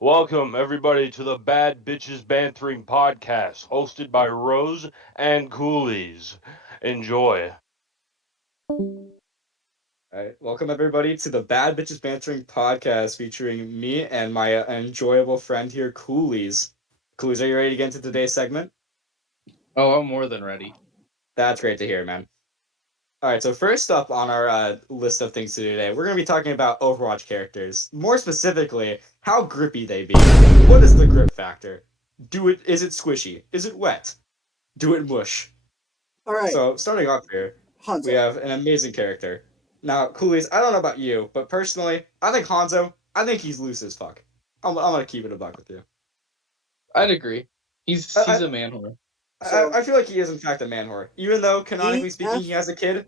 Welcome, everybody, to the Bad Bitches Bantering Podcast, hosted by Rose and Coolies. Enjoy. All right, welcome everybody to the Bad Bitches Bantering podcast featuring me and my enjoyable friend here, Coolies. Coolies, are you ready to get into today's segment? Oh, I'm more than ready. That's great to hear, man. All right, so first up on our list of things to do today, we're going to be talking about Overwatch characters. More specifically, how grippy they be. What is the grip factor? Is it squishy? Is it wet? Do it mush? All right, So, starting off here, we Hanzo. have an amazing character. Now, Coolies, I don't know about you, but personally, I think Hanzo, I think he's loose as fuck. I'm gonna keep it a buck with you. I'd agree. He's I, a man whore. I feel like he is in fact a man whore. Even though canonically E speaking, F. he has a kid,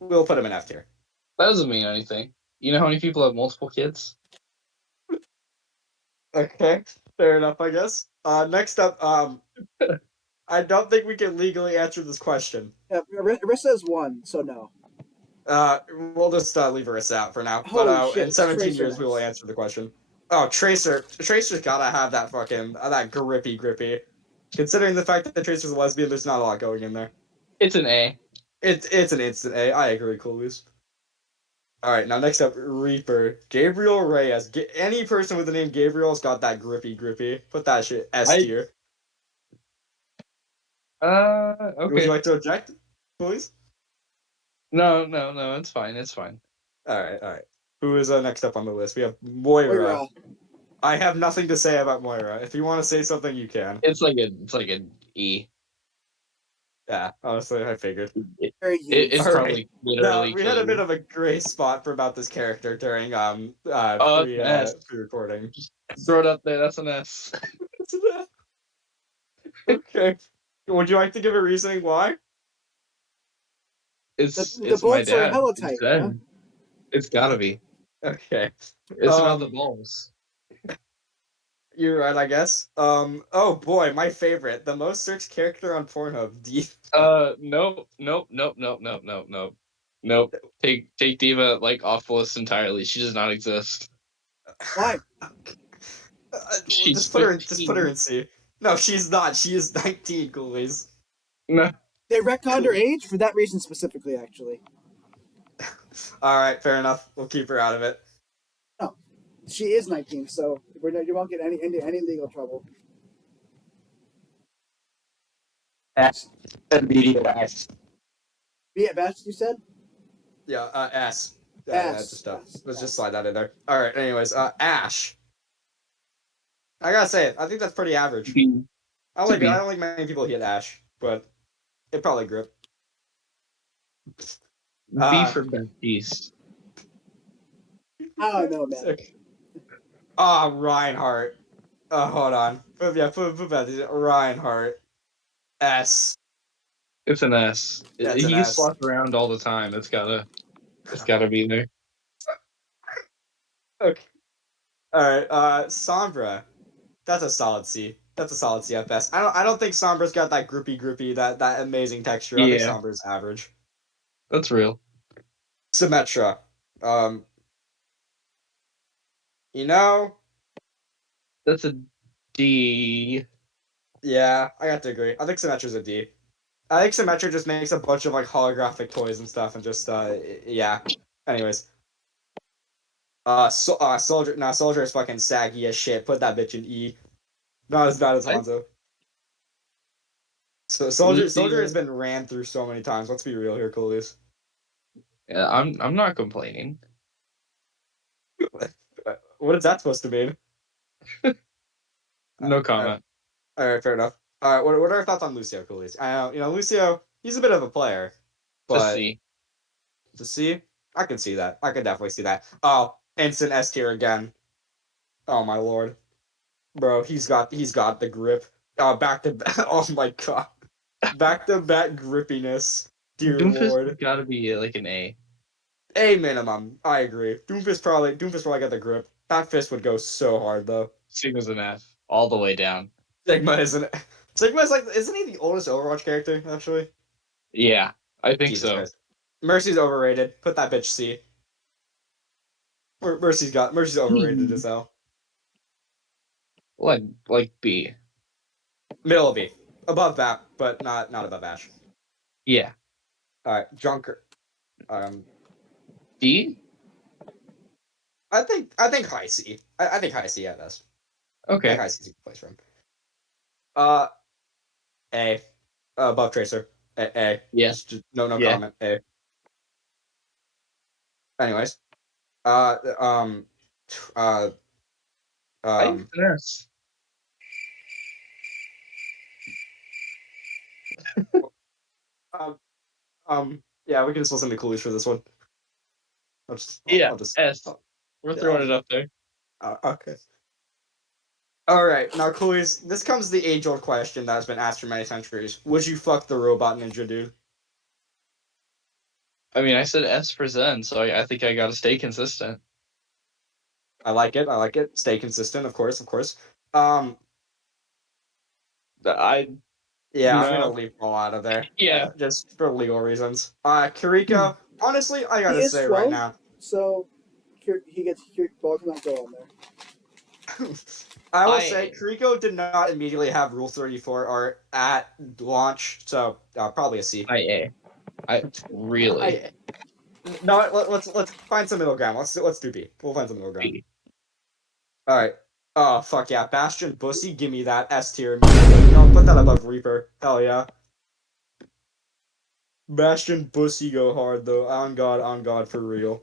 we'll put him in F tier. That doesn't mean anything. You know how many people have multiple kids? Okay, fair enough, I guess. Next up, I don't think we can legally answer this question. Arissa is one, so no. We'll just leave Arissa out for now. But Holy shit, in it's 17 Tracer years, we will next. answer the question. Oh, Tracer. Tracer's gotta have that fucking that grippy. Considering the fact that Tracer's a lesbian, there's not a lot going in there. It's an A. It's an instant A. I agree, Coolies. All right, now next up, Reaper. Gabriel Reyes. Any person with the name Gabriel's got that grippy. Put that shit S I tier. Would you okay. like to object, Coolies? No, it's fine. It's fine. All right. Who is next up on the list? We have Moira. I have nothing to say about Moira. If you want to say something, you can. It's like an E. Yeah, honestly, I figured. Very It's used. All probably right. Now literally we had a bit kill of a gray spot for about this character during it's an S. pre-recording. Just throw it up there. That's an S. Okay. Would you like to give a reasoning why? The It's my bolts are dad. hella It's tight, you know? dead. It's gotta be. Okay. It's about the balls. You're right, I guess. Oh boy, my favorite, the most searched character on Pornhub. Nope. Take Diva like off the list entirely. She does not exist. Why? She's Just put her 15. in C. No, she's not. She is 19, ghoulies. No. They retconned her age for that reason specifically, actually. All right, fair enough. We'll keep her out of it. No, she is 19, so you won't get any legal trouble. S. Immediate S. Be it best, you said? Yeah, S. S. Let's just slide that in there. All right. Anyways, Ash. I gotta say it. I think that's pretty average. B. I To B. don't like many people hit Ash, but it probably grip. B for Baptiste. I don't know, man. Reinhardt. Hold on. Put Baptiste. Reinhardt. S. It's an S. That's He an gets S. slapped around all the time. It's gotta be there. Okay. All right. Sombra. That's a solid C. That's a solid C at best. I don't think Sombra's got that grippy, that amazing texture. I think Yeah, Sombra's average. that's real. Symmetra. Um, you know, That's a D. yeah, I got to agree. I think Symmetra's a D. I think Symmetra just makes a bunch of like holographic toys and stuff, and just yeah. Anyways, Soldier. Nah, Soldier is fucking saggy as shit. Put that bitch in E. Not as bad as I Hanzo. So Soldier has Lucio. been ran through so many times. Let's be real here, Coolies. Yeah, I'm not complaining. What is that supposed to mean? No comment. All right, fair enough. All right, what are our thoughts on Lucio, Coolies? I know, Lucio, he's a bit of a player, To but C. to see, I can see that. I can definitely see that. Oh, instant S tier again. Oh my lord, bro, he's got the grip. Back to back. Oh my god, back to back grippiness. Dear Doomfist lord, gotta be like an A. A minimum. I agree. Doomfist probably got the grip. That fist would go so hard though. Sigma's an F. All the way down. Sigma isn't. Sigma's like, isn't he the oldest Overwatch character actually? Yeah, I think Jesus so. Christ. Mercy's overrated. Put that bitch C. Mercy's overrated as hell. Like B. Middle B. Above that, but not above Ash. Yeah. All right, Junker. D. I think high C. I think high C at best. I think Okay. high C is a good place for him. A. Above Tracer. A. Yeah. Just no Yeah. comment. A. Anyways. Uh. Um. Uh. I think Um. it's a nurse. um, Yeah, we can just listen to Coolies for this one. Yeah. I'll just. S. We're throwing it up there. Okay. All right, now Coolies. This comes to the age-old question that has been asked for many centuries. Would you fuck the robot ninja dude? I mean, I said S for Zen, so I think I gotta stay consistent. I like it. I like it. Stay consistent, of course, of course. Um. I Yeah, I'm gonna no. leave Paul out of there. Yeah. Just for legal reasons. Kiriko. Honestly, I He gotta is say right 12, now. so he gets ball cannot go on there. I will I say Kiriko did not immediately have Rule 34 art at launch, so probably a C. I really I no. Let's find some middle ground. Let's do B. We'll find some middle ground. B. All right. Oh fuck yeah, Bastion Bussy, give me that S tier immediately. No, put that above Reaper. Hell yeah. Bastion Bussy go hard though. On God, for real.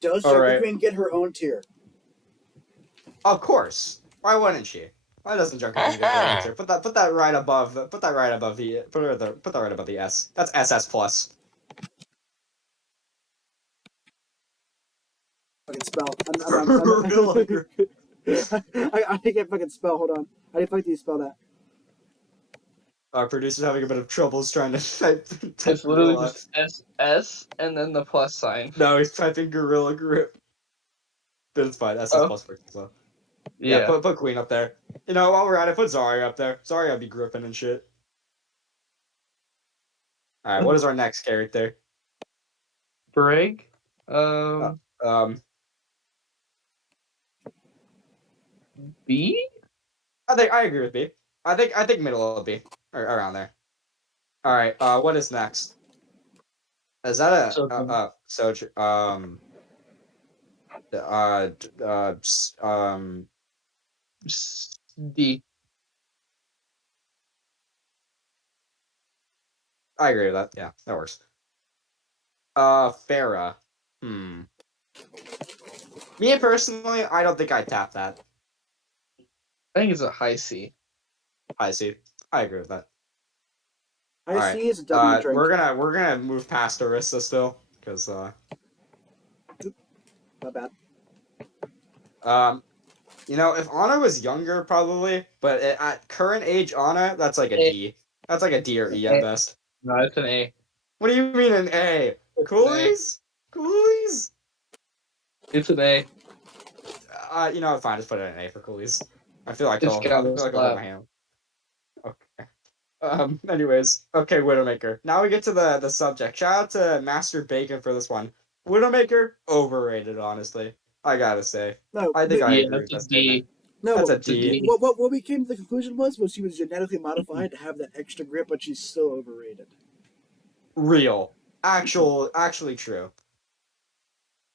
Does All Junker right. Queen get her own tier? Of course. Why wouldn't she? Why doesn't Junker Queen get her own tier? Put that right above. Put that right above the. Put that right above the S. That's SS plus. Fucking spell. Real agree. I can't fucking spell. Hold on. How the fuck do you spell that? Our producer's having a bit of troubles trying to type It's literally gorilla. just S and then the plus sign. No, he's typing gorilla grip. But it's fine. SS Oh plus works as well. Yeah, yeah. put Queen up there. You know, while we're at it, put Zarya up there. Zarya be gripping and shit. Alright, what is our next character? Break. Uh, um, B. I agree with B. I think middle of B. Or around there. Alright, what is next? Is that a So D. I agree with that. Yeah, that works. Farah. Hmm. Me personally, I don't think I'd tap that. I think it's a high C. I see. I agree with that. I All right. see is a W drink. We're gonna move past Arista still because Not bad. you know, if Anna was younger probably, but at current age Anna, that's like a A. D. That's like a D or E at best. No, it's an A. What do you mean an A? It's an A. Coolies? Coolies? It's an A. You know, fine. Just put it in A for Coolies. I feel like It's I gotta feel like I'll hold slap. my hand. Okay. Anyways, okay, Widowmaker. Now we get to the subject. Shout out to Master Bacon for this one. Widowmaker, overrated, honestly. I gotta say. No, I think I Yeah, agree with that's that a D. statement. no. That's a It's a D. D. What we came to the conclusion was she was genetically modified to have that extra grip, but she's still overrated. Real. Actually true.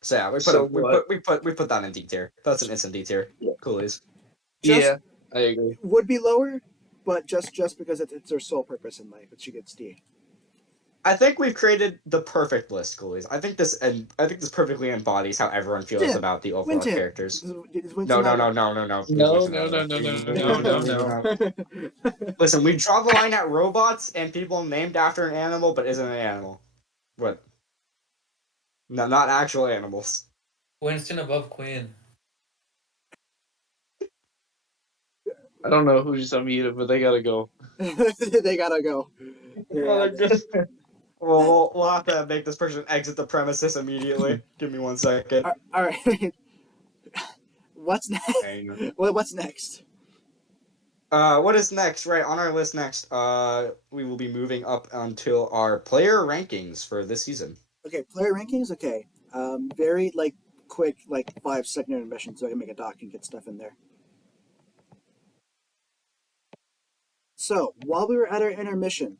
So yeah, So what? we put that in D tier. That's an instant D tier. Yeah. Coolies. Just Yeah, I agree. would be lower, but just because it's her sole purpose in life, that she gets D. I think we've created the perfect list, Coolies. I think this perfectly embodies how everyone feels Tim, about the overall Winton. characters. Is No, Winston no, not- no, no, no, no. No, no, no, no, no, no, no, no. Listen, we draw the line at robots and people named after an animal but isn't an animal. What? No, not actual animals. Winston above Quinn. I don't know who just unmuted, but they gotta go. They gotta go. Well, we'll have to make this person exit the premises immediately. Give me 1 second. All right. What's next? Hang on. What's next? What is next? Right, on our list next, we will be moving up until our player rankings for this season. Okay, player rankings. Okay, very quick 5-second intermission so I can make a doc and get stuff in there. So while we were at our intermission,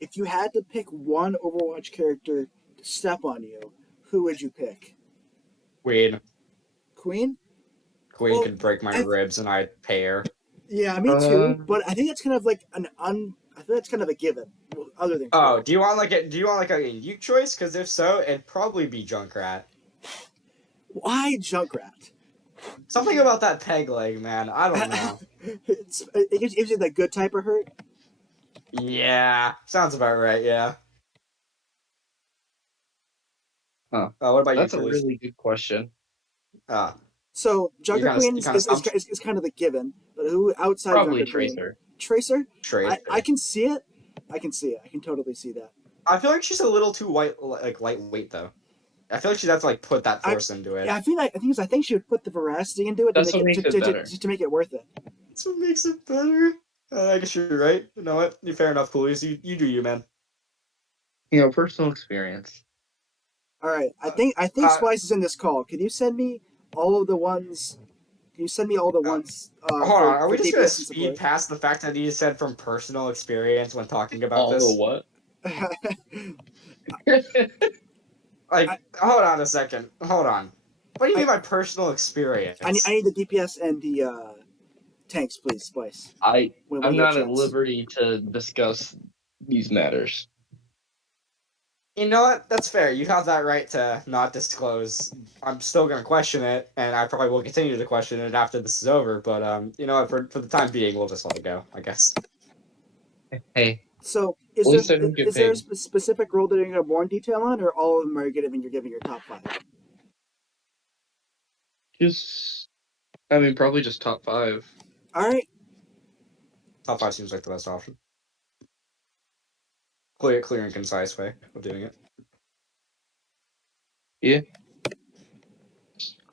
if you had to pick one Overwatch character to step on you, who would you pick? Queen. Queen? Queen Well, can break my I, ribs and I'd pay her. yeah, me too. But I think it's kind of like I think that's kind of a given. Well, other than Oh, Queen. do you want like a unique choice? Because if so, it'd probably be Junkrat. Why Junkrat? Something about that peg leg, man. I don't know. It gives you the good type of hurt. Yeah, sounds about right. Yeah. Huh. What about you, That's a Coolies? really good question. So You Junker kind of Queen you kind of stumped is kind of the given, but who outside Probably Junker Queen? Tracer. Tracer? I Tracer. can see it. I can see it. I can totally see that. I feel like she's a little too lightweight though. I feel like she'd have to like put that force into it. Yeah, I think she would put the veracity into it That's what makes it better. to make it worth it. That's what makes it better. I guess you're right. You know what? You're fair enough, Coolies. You do you, man. Personal experience. All right, I think Splice is in this call. Can you send me all of the ones? Can you send me all the ones Hold on. Are for we just gonna DPS and speed support? past the fact that he said from personal experience when talking about All the this? what? Hold on a second. Hold on. What do you I- mean by personal experience? I need the DPS and the tanks, please, Splice. When I'm you get not a at chance. liberty to discuss these matters. You know what? That's fair. You have that right to not disclose. I'm still gonna question it, and I probably will continue to question it after this is over. But you know what? For the time being, we'll just let it go. I guess. Hey, So, at least I don't get is there a paid. specific role that you're going to have more detail on, or all of them are you're giving your top 5? Probably just top 5. All right. Top 5 seems like the best option. Clear and concise way of doing it. Yeah.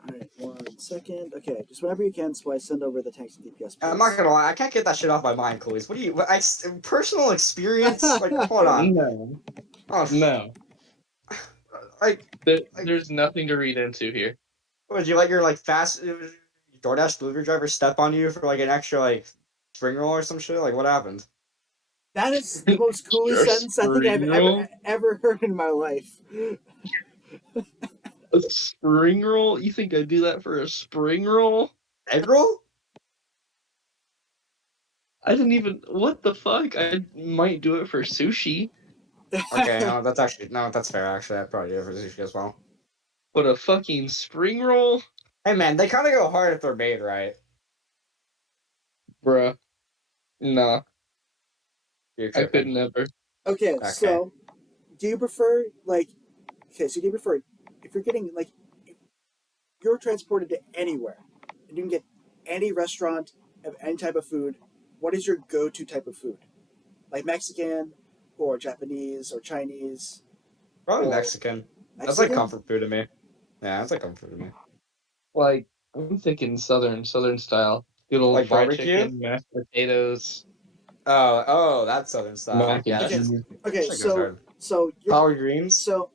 All right. 1 second. Okay. Just whenever you can, Splice, send over the tanks and DPS. Please. I'm not gonna lie. I can't get that shit off my mind, Coolies. What do you? Personal experience? Like, hold on. No. Oh, No. like, There's nothing to read into here. would you let your fast DoorDash delivery driver step on you for an extra spring roll or some shit? Like, what happened? That is the most coolest Your sentence I think I've spring roll? ever heard in my life. A spring roll? You think I'd do that for a spring roll? Egg roll? I didn't even. What the fuck? I might do it for sushi, Okay, no, that's fair. Actually, I'd probably do it for sushi as well. but a fucking spring roll, Hey, man, they kind of go hard if they're made right. bruh. Nah, You're I could tripping. never. Okay. So, do you prefer Okay, so do you prefer if you're getting you're transported to anywhere and you can get any restaurant of any type of food? What is your go-to type of food? Like Mexican, or Japanese, or Chinese, Probably or Mexican. That's like Mexican? comfort food to me. Yeah, that's like comfort food to me. Like, I'm thinking southern style. Good old Like fried barbecue? chicken, mashed potatoes, Oh, that's southern style. mac and Yeah, Okay. cheese. Okay. that goes hard. So you're Collard greens? so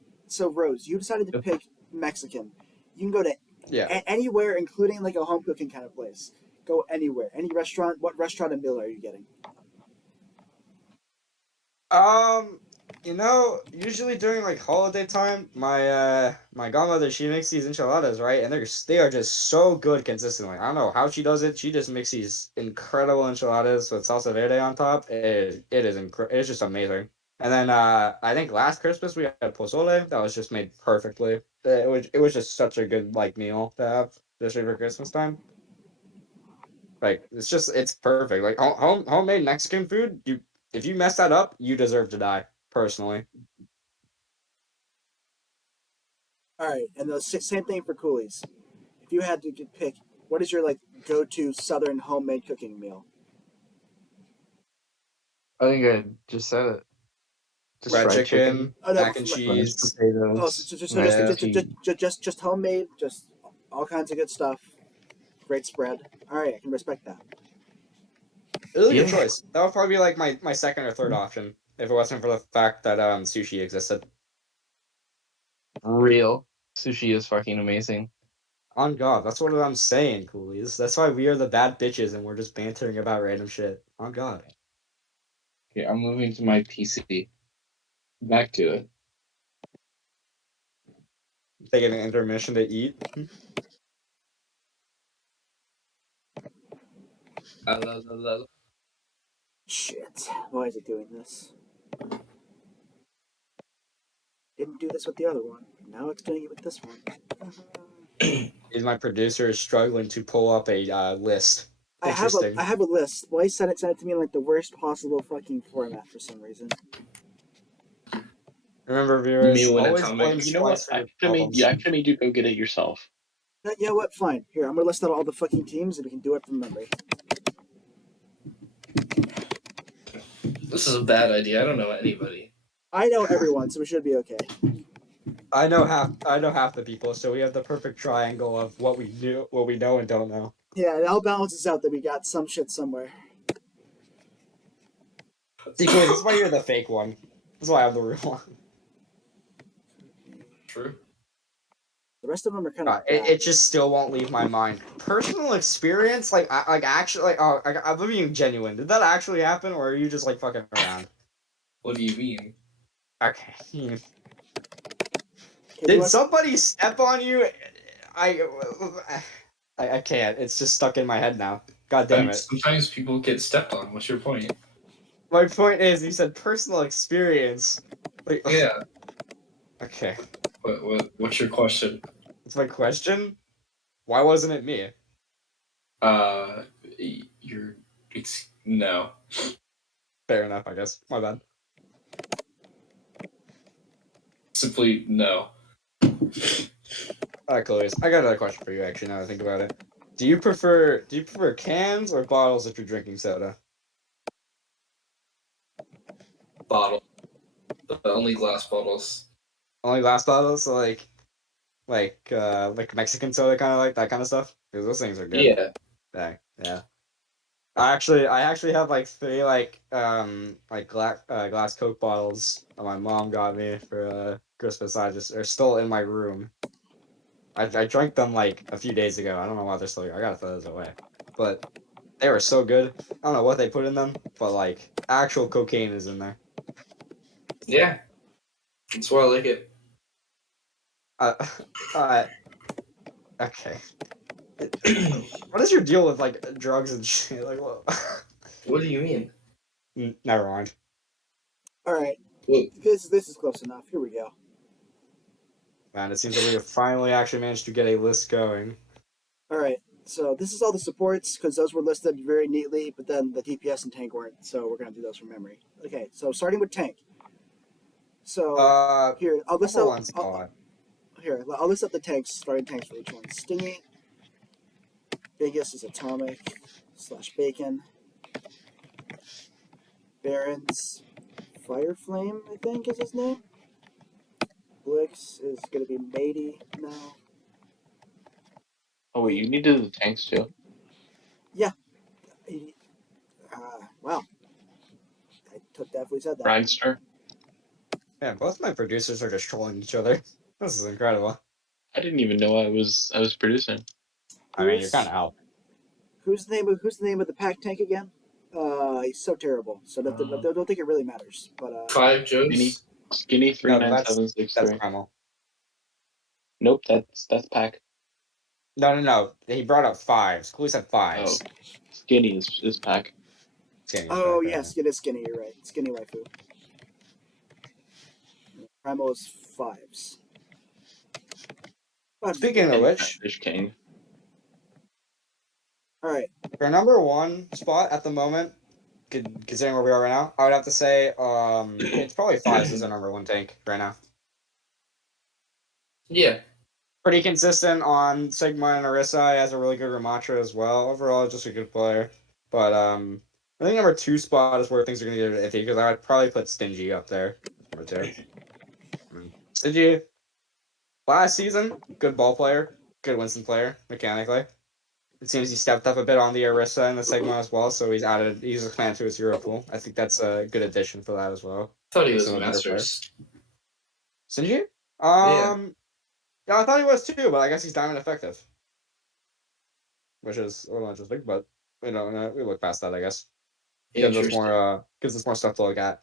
Rose, you decided to pick Mexican. You can go to Yeah. anywhere, including like a home cooking kind of place. Go anywhere, any restaurant. What restaurant and meal are you getting? Usually during holiday time, my godmother, she makes these enchiladas, right? And they are just so good consistently. I don't know how she does it. She just makes these incredible enchiladas with salsa verde on top. It's just amazing. And then I think last Christmas we had pozole that was just made perfectly. It was just such a good meal to have, especially for Christmas time. It's perfect. Like homemade Mexican food, if you mess that up, you deserve to die, personally. All right, and the same thing for Coolies. If you had to pick, what is your go-to Southern homemade cooking meal? I think I just said it. Just Fried fried chicken, chicken, Oh no, mac and mashed cheese. oh, potatoes, so mac and cheese. just homemade, just all kinds of good stuff. Great spread. All right, I can respect that. Really good Yeah, choice. That would probably be my second or third option if it wasn't for the fact that sushi existed. real sushi is fucking amazing. On God, that's what I'm saying, coolies. That's why we are the bad bitches and we're just bantering about random shit. On God. Okay, I'm moving to my PC. Back to it. Taking an intermission to eat. Shit. Why is it doing this? Didn't do this with the other one. Now it's doing it with this one. My producer is struggling to pull up a list. Interesting. I have a list. Why sent it to me in like the worst possible fucking format for some reason. Remember, You may viewers, win always atomic. blame You know what? Splice for your problems. You actually made you go get it yourself. You know what? Fine. Here, I'm gonna list out all the fucking teams and we can do it from memory. This is a bad idea. I don't know anybody. I know everyone, so we should be okay. I know half the people, so we have the perfect triangle of what we know and don't know. Yeah, it all balances out that we got some shit somewhere. See, coolies, this is why you're the fake one. This is why I'm the real one. True. The rest of them are kind of It just still won't leave my mind. Personal experience, I'm being genuine. Did that actually happen, or are you just like fucking around? What do you mean? Okay. Okay, Did somebody step on you? I can't. It's just stuck in my head now. God damn it. Sometimes people get stepped on. What's your point? My point is, you said personal experience. Like, Yeah. okay. What's your question? That's my question. Why wasn't it me? No. Fair enough, I guess. My bad. Simply no. Alright, Chloe. I got another question for you. Actually, now that I think about it, do you prefer cans or bottles if you're drinking soda? Bottle. Only glass bottles. Only glass bottles, so like Mexican soda, kind of like that kind of stuff. Because those things are good. Yeah. Yeah. I actually have like three glass Coke bottles that my mom got me for Christmas. They're still in my room. I drank them like a few days ago. I don't know why they're still here. I gotta throw those away. But they were so good. I don't know what they put in them, but like actual cocaine is in there. Yeah. That's why I like it. Uh, uh okay. What is your deal with like drugs and shit? Like what? What do you mean? Never mind. All right, Look, this is close enough. Here we go. Man, it seems like we have finally actually managed to get a list going. All right, so this is all the supports because those were listed very neatly, but then the DPS and tank weren't. So we're gonna do those from memory. Okay, so starting with tank. So here I'll list number out. one spot. I'll list out the tanks, starting tanks for each one. Stingy. Biggest is Atomic / Bacon. Baron's Fireflame, I think is his name. Blix is gonna be Matey now. Oh wait, you needed the tanks too. Yeah. Wow. I definitely said that. Grindster. Yeah, both my producers are just trolling each other. This is incredible. I didn't even know I was producing. I mean, you're kind of out. Who's the name of the pack tank again? He's so terrible. So don't think it really matters. But Five Skinny, Joes. skinny three No, nine seven six that's three. Primal. Nope, that's pack. No. He brought up fives. Clue said fives. Oh, skinny is pack. Skinny is oh back, yes, it is skinny. You're right. Skinny waifu. Primal is fives. Speaking of And which, Catfish King. All right. for number one spot at the moment, considering where we are right now, I would have to say it's probably fives as our number one tank right now. Yeah. Pretty consistent on Sigma and Orisa. He has a really good Ramatra as well. Overall, just a good player. But I think number two spot is where things are going to get iffy because I would probably put Stingy up there. Number two. Stingy, last season, good ball player, good Winston player, mechanically. It seems he stepped up a bit on the Orisa and the Sigma as well, so he's expanded to his hero pool. I think that's a good addition for that as well. Thought he Makes was him a better player. Masters. Stingy? Yeah. Yeah, I thought he was too, but I guess he's diamond effective. which is a little interesting, but we look past that, I guess. Interesting. Gives us more stuff to look at.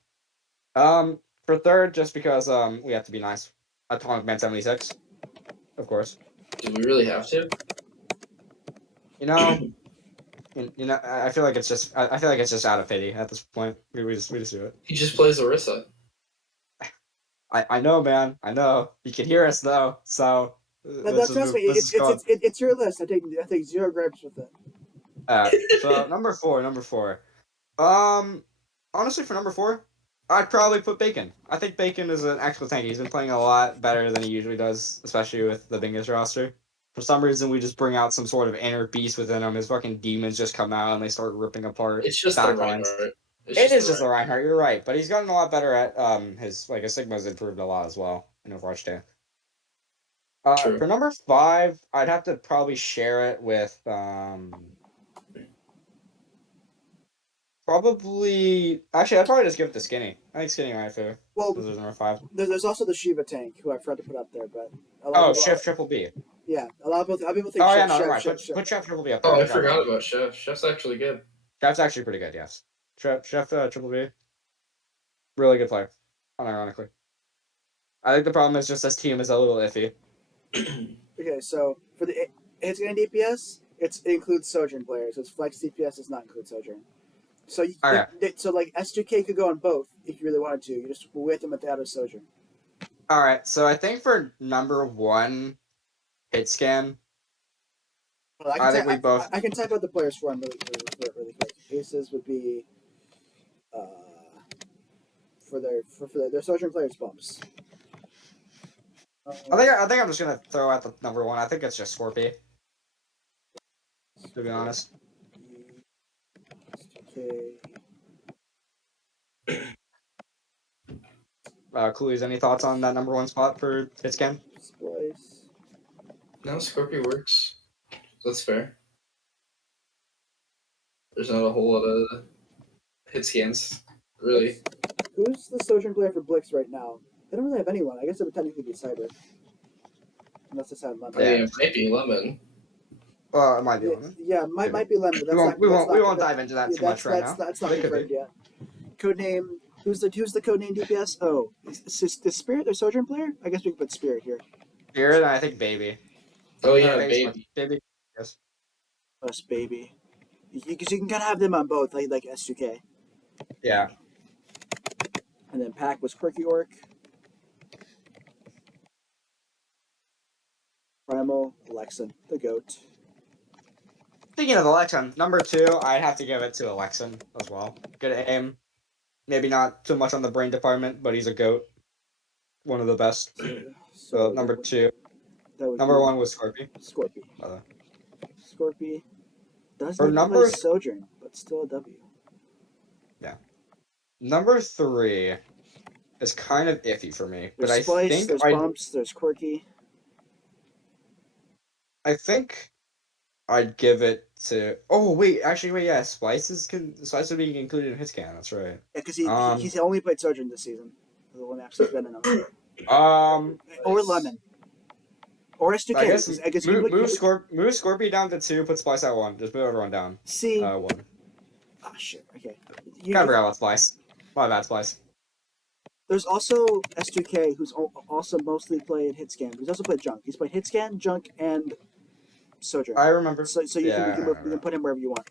For third, just because we have to be nice. Atomic Man 76, of course. Do we really have to? You know, I feel like it's just I feel like it's just out of pity at this point. We just do it. He just plays Orisa. I know, man. I know. You can hear us though, so let's just Trust move. me, Let's just go on. it's your list. I take 0 gripes with it. So number four. Um, honestly, for number four, I'd probably put Bacon. I think Bacon is an excellent tank. He's been playing a lot better than he usually does, especially with the Bingus roster. For some reason, we just bring out some sort of inner beast within him. His fucking demons just come out and they start ripping apart It's just the backlines. Reinhardt. It is just the Reinhardt. You're right, but he's gotten a lot better at his Sigma's improved a lot as well in Overwatch 2. True. For number 5, I'd have to probably share it with probably. Actually, I'd probably just give it to Skinny. I think Skinny right there. Well, This is number 5. there's also the Shiva tank, who I forgot to put up there, but a lot Oh, of people, Chef Triple B. yeah, a lot of people think Oh Chef, yeah, no, Chef, never mind. Chef. Put Chef Triple B up there. Oh, I forgot about Chef. Chef's actually good. Chef's actually pretty good. Yes, Chef Triple B, really good player. Unironically, I think the problem is just this team is a little iffy. Okay, so for the hits gain DPS, it includes Sojourn players. Its flex DPS does not include Sojourn. So so like S2K could go on both if you really wanted to. You just with them without a Sojourn. All right, so I think for number 1 hit scan, Well, I think we both. I can type out the players for him really quick. Aces would be for their Sojourn players bumps. I think I'm just gonna throw out the number 1. I think it's just Scorpy. To be honest. S2K. Coolies, any thoughts on that number 1 spot for hit scan? Splice. No, Scorpio works. That's fair. There's not a whole lot of hit scans, really. Who's the Sojourn player for Blix right now? They don't really have anyone. I guess it would technically be Cyber. Unless it's had Lemon. I mean, it might be Lemon. Well, it might be Yeah, Lemon. yeah, might be Lemon. But We won't dive into that too much right now. That's not But it could confirmed be. yet. Codename. Who's the codename DPS? Oh, is Spirit their Sojourn player? I guess we can put Spirit here. Spirit, and I think Baby. Oh yeah, Baby. baby. Yes. Us Baby. Because you can kind of have them on both, like S2K. Yeah. And then Pack was Quirky Orc. Primal, Alexan, the GOAT. Speaking of Alexan, number 2, I'd have to give it to Alexan as well. Good aim. Maybe not too much on the brain department, but he's a GOAT. One of the best. So number 2. Number 1 was Scorpy. Scorpy. Scorpy. Does For need to play Sojourn, but still a W. Yeah. Number 3 is kind of iffy for me, but There's Splice, there's Bumps, there's Quirky. I think I'd give it to. Oh wait, actually yeah, Splice would be included in his scan. That's right. Yeah, because he's only played Sojourn this season. The one actually been in him. Or Lemon. Or S2K. I guess move Scorpio down to 2, put Splice at 1. Just move everyone down. See. 1. Oh shit. Okay. Kind of forgot about Splice. My bad, Splice. There's also S2K, who's also mostly played Hitscan. He's also played Junk. He's played Hitscan, Junk, and Sojourn. I remember. So you can put him wherever you want.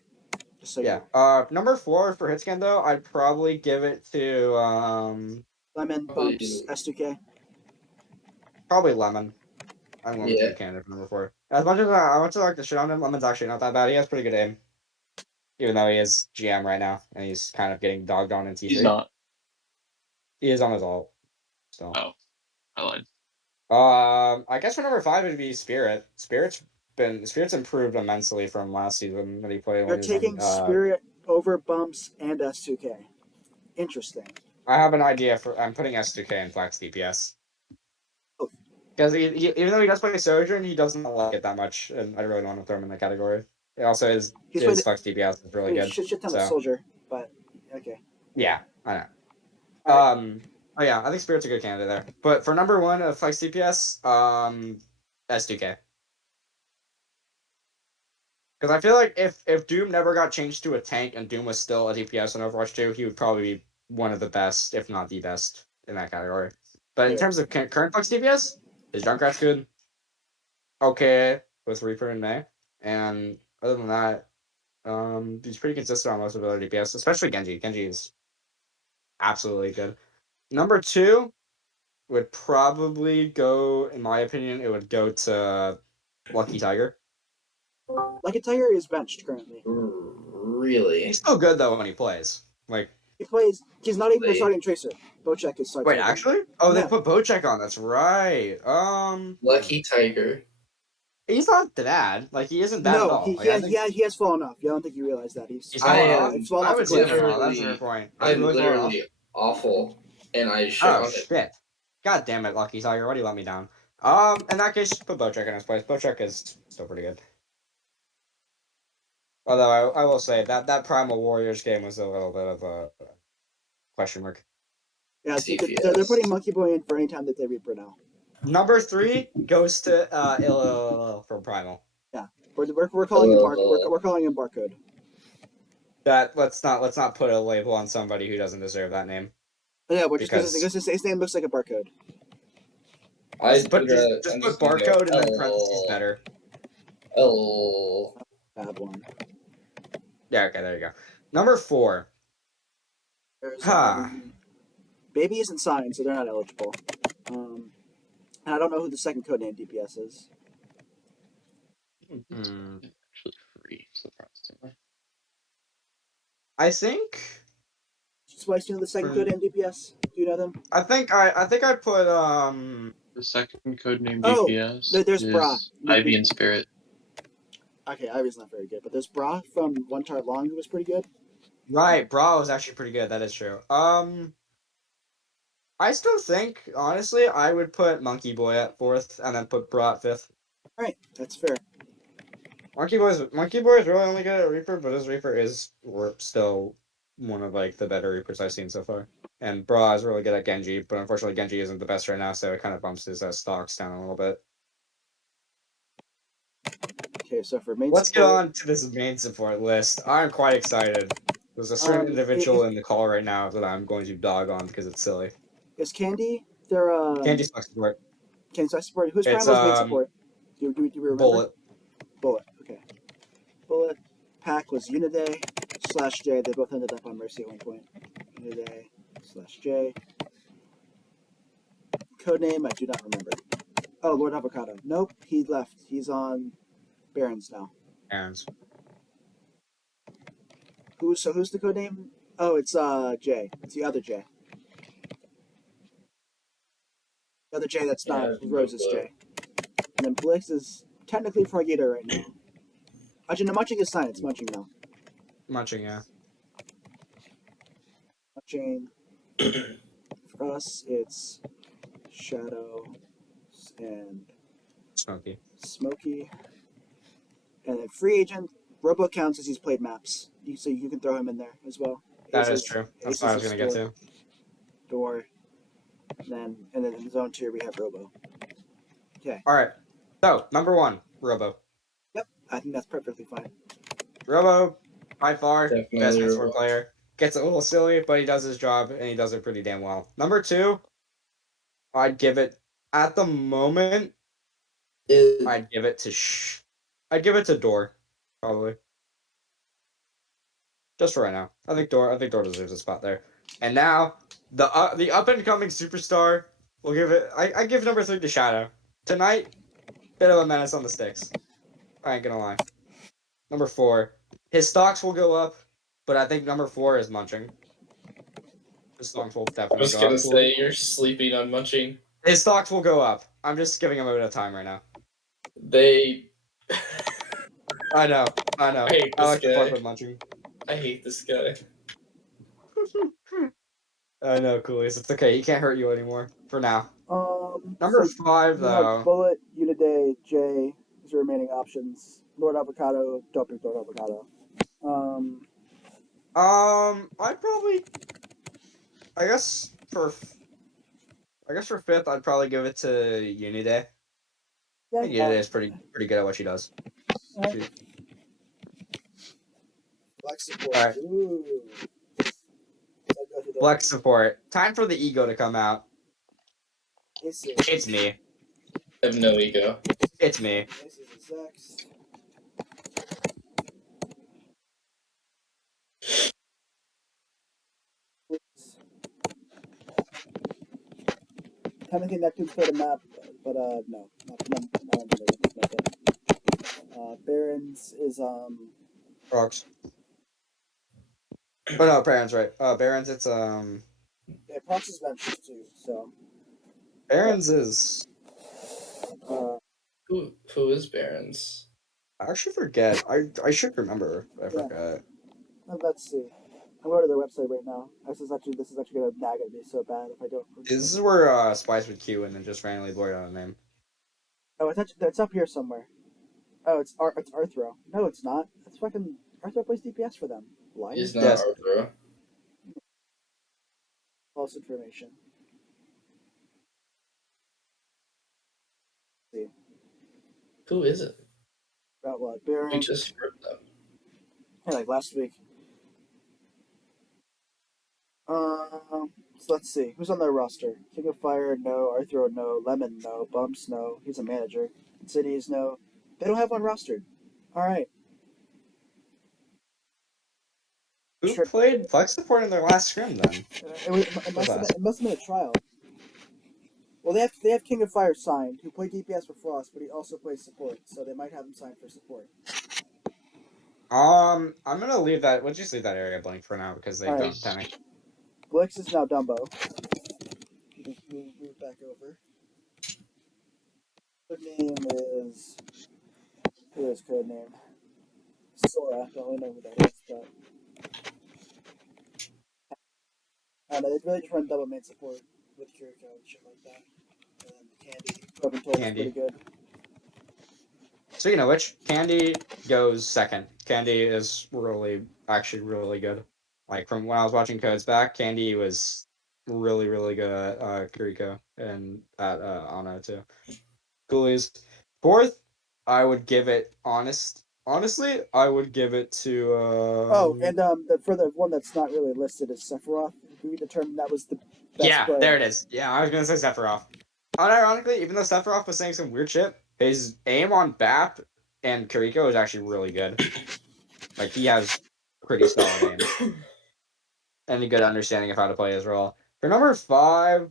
Just so you know. Number 4 for Hitscan though, I'd probably give it to Lemon, Bumps, S2K. Probably Lemon. I'm going to be candidate for number 4. As much as I want to like the shit on him, Lemon's actually not that bad. He has pretty good aim. Even though he is GM right now, and he's kind of getting dogged on in T3. He's not. He is on his ult. So. Oh, I lied. I guess for number 5 it'd be Spirit. Spirit's improved immensely from last season that he played. You're taking Spirit over Bumps and S2K. Interesting. I have an idea I'm putting S2K in flex DPS. Because even though he does play Sojourn, he doesn't like it that much, and I really don't want to throw him in that category. It also his flex DPS is really good. Shit ton of Soldier, but okay. Yeah, I know. Oh yeah, I think Spirit's a good candidate there. But for number 1 of flex DPS, S2K. Because I feel like if Doom never got changed to a tank and Doom was still a DPS in Overwatch 2, he would probably be one of the best, if not the best, in that category. But in Yeah. terms of current Bucks DPS, is Junkrat's good? Okay, with Reaper in May. And other than that, he's pretty consistent on most of the other DPS, especially Genji. Genji is absolutely good. Number 2 would probably go, in my opinion, it would go to Lucky Tiger. Lucky Tiger is benched currently. Really? He's still good though when he plays. Like, He plays. He's not even the Really? starting tracer. Bocek is starting. wait, actually? Oh, they Yeah. put Bocek on. That's right. Lucky Tiger. He's not bad. Like, he isn't bad at No, all. Like, I think he has fallen off. Yeah, I don't think you realize that he's he's I fallen off. he's am fallen I off a would say cliff. that wrong. That's a fair literally, point. Has he I'm really fallen off? literally awful, and I shit Oh on it. shit! God damn it, Lucky Tiger. Why do you let me down? In that case, just put Bocek in his place. Bocek is still pretty good. Although I will say that Primal Warriors game was a little bit of a question mark. Yeah, they're CPS. putting Monkey Boy in for any time that they Reaper now. Number 3 goes to Ill from Primal. Yeah, we're calling him we're calling him Barcode. That let's not put a label on somebody who doesn't deserve that name. Yeah, but just Because because his name looks like a barcode. I but just, just I'm put just gonna go barcode and then parentheses better. L. Bad one. Yeah, okay, there you go. Number 4. There's Ha. Baby isn't signed, so they're not eligible. And I don't know who the second codename DPS is. Hmm. Actually free, surprisingly. I think Spice, you know the second for, codename DPS? Do you know them? I think I put The second codename Oh, DPS there's Bra. is Ivy and Spirit. Okay, Ivy's not very good, but there's Bra from One Tar Long who was pretty good. right, Bra was actually pretty good, that is true. I still think, honestly, I would put Monkey Boy at 4th and then put Bra at 5th. Alright, that's fair. Monkey Boy is really only good at Reaper, but his Reaper is still one of like the better Reapers I've seen so far. And Bra is really good at Genji, but unfortunately Genji isn't the best right now, so it kind of bumps his stocks down a little bit. Okay, so for main Let's get support, on to this main support list. I'm quite excited. There's a certain individual in the call right now that I'm going to dog on because it's silly. is Candy their Candy Suck support. Candy support? Who's It's Primal's main support? Do we remember? Bullet. Bullet. Okay. Bullet. Pack was Uniday / J. They both ended up on Mercy at one point. Uniday / J. Codename I do not remember. Oh, Lord Avocado. Nope, he left. He's on Barons now. Aaron's. Who's the codename? Oh, it's J. It's the other J. The other J that's not Rose's J. And then Blix is technically Frogita right now. Actually, no, Munching is signed. It's Munching now. Munching, yeah. Munching. For us, it's Shadow and Smoky. Smokey. And then free agent, Robo counts as he's played maps. So you can throw him in there as well. That is true. That's what I was going to get to. Door. And then in zone 2 we have Robo. Okay. Alright. So, number 1, Robo. Yep, I think that's perfectly fine. Robo, by far, Definitely best main support Robo. player. Gets a little silly, but he does his job, and he does it pretty damn well. Number 2, I'd give it, at the moment, I'd give it to Door, probably. Just for right now. I think Door deserves a spot there. And now, the up and coming superstar, we'll give it, I give number 3 to Shadow. Tonight, bit of a menace on the sticks. I ain't gonna lie. Number 4, his stocks will go up, but I think number 4 is Munching. His stocks will I definitely was go gonna up. say you're sleeping on Munching. His stocks will go up. I'm just giving him a bit of time right now. They. I know. I hate I this like to fuck guy. with Munching. I hate this guy. I know, Coolies. It's okay. He can't hurt you anymore. For now. Number So 5, you have though. Bullet, Uniday, J is your remaining options. Lord Avocado, don't pick Lord Avocado. I'd probably. I guess for 5th, I'd probably give it to Uniday. I think Uniday is pretty good at what she does. Alright. Flex support. All right. Ooh. So I'll go through those. Flex support. Time for the ego to come out. This is It's me. I have no ego. It's me. This is a sex. Kind of think that could play the map, but no, not Barons is Rocks. Oh no, Baron's right. Baron's it's yeah, Prox is benched too. So Baron's is uh, Who is Barons? I actually forget. I should remember. I Yeah. forgot. let's see. I'm going to their website right now. This is actually gonna nag at me so bad if I don't. This is where Spice would queue and then just randomly blurt out a name. Oh, it's up here somewhere. Oh, it's Arthro. No, it's not. It's fucking Arthro plays DPS for them. Liar. He's not Yes. Arthur. False information. Let's see. Who is it? About what? We Baron. just heard them. Yeah, like last week. So let's see. Who's on their roster? King of Fire, no. Arthro, no. Lemon, no. Bumps, no. He's a manager. Cities, no. They don't have one rostered. All right. Who Sure. played Flex support in their last scrim then? It must have been a trial. Well, they have King of Fire signed, who played DPS for Frost, but he also plays support, so they might have him signed for support. I'm gonna leave that. We'll just leave that area blank for now because they All right. don't panic. Blix is now Dumbo. Move back over. Code name is who is code name? Sora. Don't really know who that is, but I don't know. They really just run double main support with Kiriko and shit like that. And then Candy, who I've been told is Candy. pretty good. Speaking of which, Candy goes second. Candy is actually really good. Like from when I was watching Codes back, Candy was really good at Kiriko and at Ana too. Coolies. Fourth, I would give it honestly, I would give it to Oh, and for the one that's not really listed is Sephiroth. We determined that was the best yeah, player. there it is. Yeah, I was gonna say Sephiroth. Unironically, even though Sephiroth was saying some weird shit, his aim on BAP and Kiriko is actually really good. Like he has pretty solid aim and a good understanding of how to play his role. For number 5,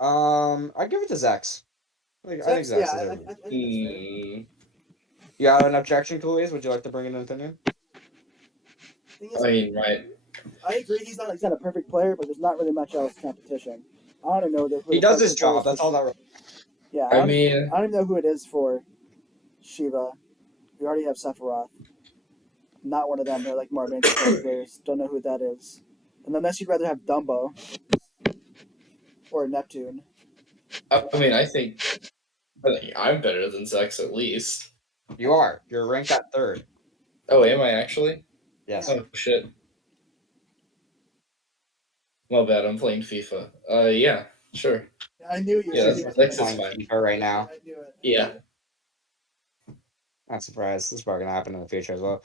I'd give it to Zex. I think Zex, yeah, Zex I is think that's fair. Hmm. You have an objection, Coolies? Would you like to bring in an opinion? Thing is, I mean, right. I agree he's not a perfect player, but there's not really much else competition. I don't know who He the does flex his support job. is That's for all that. Yeah, I mean, I don't even know who it is for Shiva. We already have Sephiroth. Not one of them. They're like more main support players. Don't know who that is. And unless you'd rather have Dumbo or Neptune. I mean, I think I'm better than Zex at least. You are. You're ranked at 3rd. Oh, am I actually? Yes. Oh shit. My bad. I'm playing FIFA. Yeah, sure. I knew you. Yeah, I knew that's it. just Playing fine. FIFA right now. I knew it. Yeah. Not surprised. This is probably gonna happen in the future as well.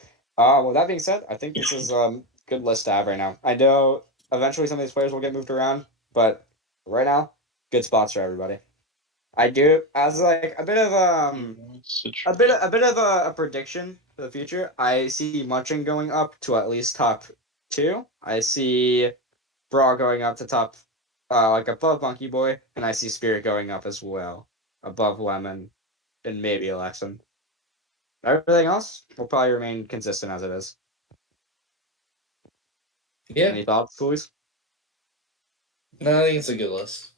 With that being said, I think this is good list to have right now. I know eventually some of these players will get moved around, but right now, good spots for everybody. I do as like a bit of a bit of a prediction for the future. I see Munching going up to at least top 2. I see Brawl going up to top like above Monkey Boy, and I see Spirit going up as well above Lemon and maybe Alexan. Everything else will probably remain consistent as it is. Yeah. Any thoughts, Coolies? No, I think it's a good list.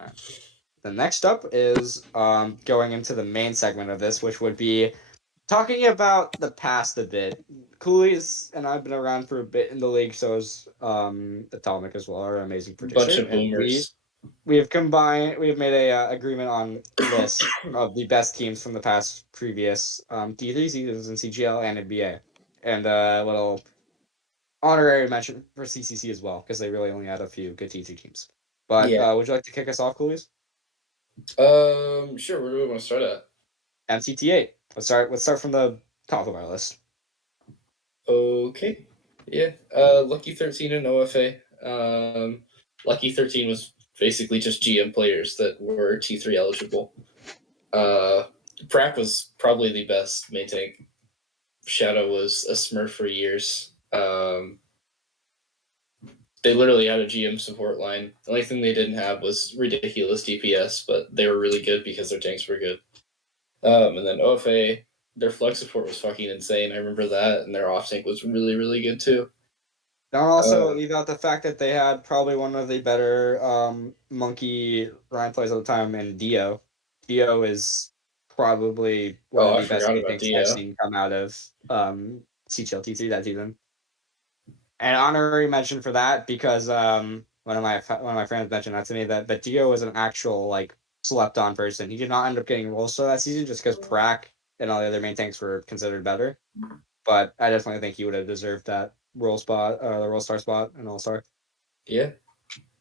Alright. The next up is going into the main segment of this, which would be talking about the past a bit. Coolies and I've been around for a bit in the league, so is Atomic as well, our amazing producer. Bunch of And boomers. we have made a agreement on lists of the best teams from the past previous D3 seasons in CGL and NBA, and a little honorary mention for CCC as well because they really only had a few good T2 teams. But Yeah. would you like to kick us off, Coolies? Sure. Where do we want to start at? MCT8. Let's start from the top of our list. Okay. Yeah. Lucky 13 and OFA. Lucky 13 was basically just GM players that were T3 eligible. Prac was probably the best main tank. Shadow was a Smurf for years. They literally had a GM support line. The only thing they didn't have was ridiculous DPS, but they were really good because their tanks were good. And then OFA, their flex support was fucking insane. I remember that, and their off tank was really, really good too. Don't also leave out the fact that they had probably one of the better monkey Ryan players at the time in Dio. Dio is probably one Oh, of I the best forgot about things I've Dio. seen come out of CTLT3 that season. And honorary mention for that because one of my friends mentioned that to me that Dio was an actual like slept on person. He did not end up getting role star that season just because Prac and all the other main tanks were considered better. But I definitely think he would have deserved that role spot, the role star spot, and all star. Yeah.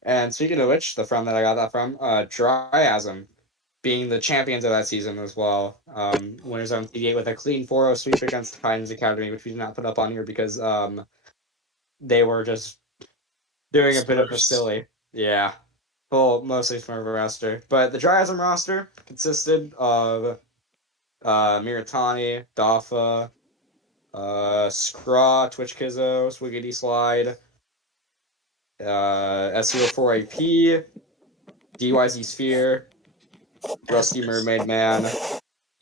And speaking of which, the friend that I got that from, Dryasm, being the champions of that season as well. Winners on TD8 with a clean 4-0 sweep against Titans Academy, which we did not put up on here because they were just doing a bit of a Smurfs. silly. Yeah. Full, mostly Smurf roster. But the Dryasm roster consisted of Miratani, Dafa, Scraw, Twitch Kizzo, Swiggity Slide, S04AP, DYZ Sphere, Rusty Mermaid Man,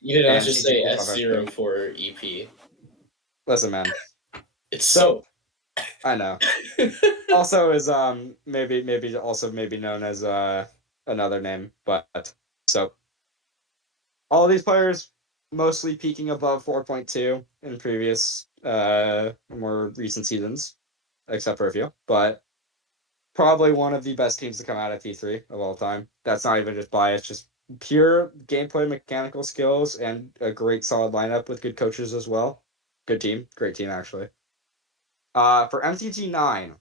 You did not and just CG say Cool S0 Puff. for EP. Listen, man. It's So so. I know. Also is maybe known as another name, but so all these players mostly peaking above 4.2 in previous more recent seasons, except for a few, but probably one of the best teams to come out of T3 of all time. That's not even just bias, just pure gameplay mechanical skills and a great solid lineup with good coaches as well. Good team, great team actually. For MTG9,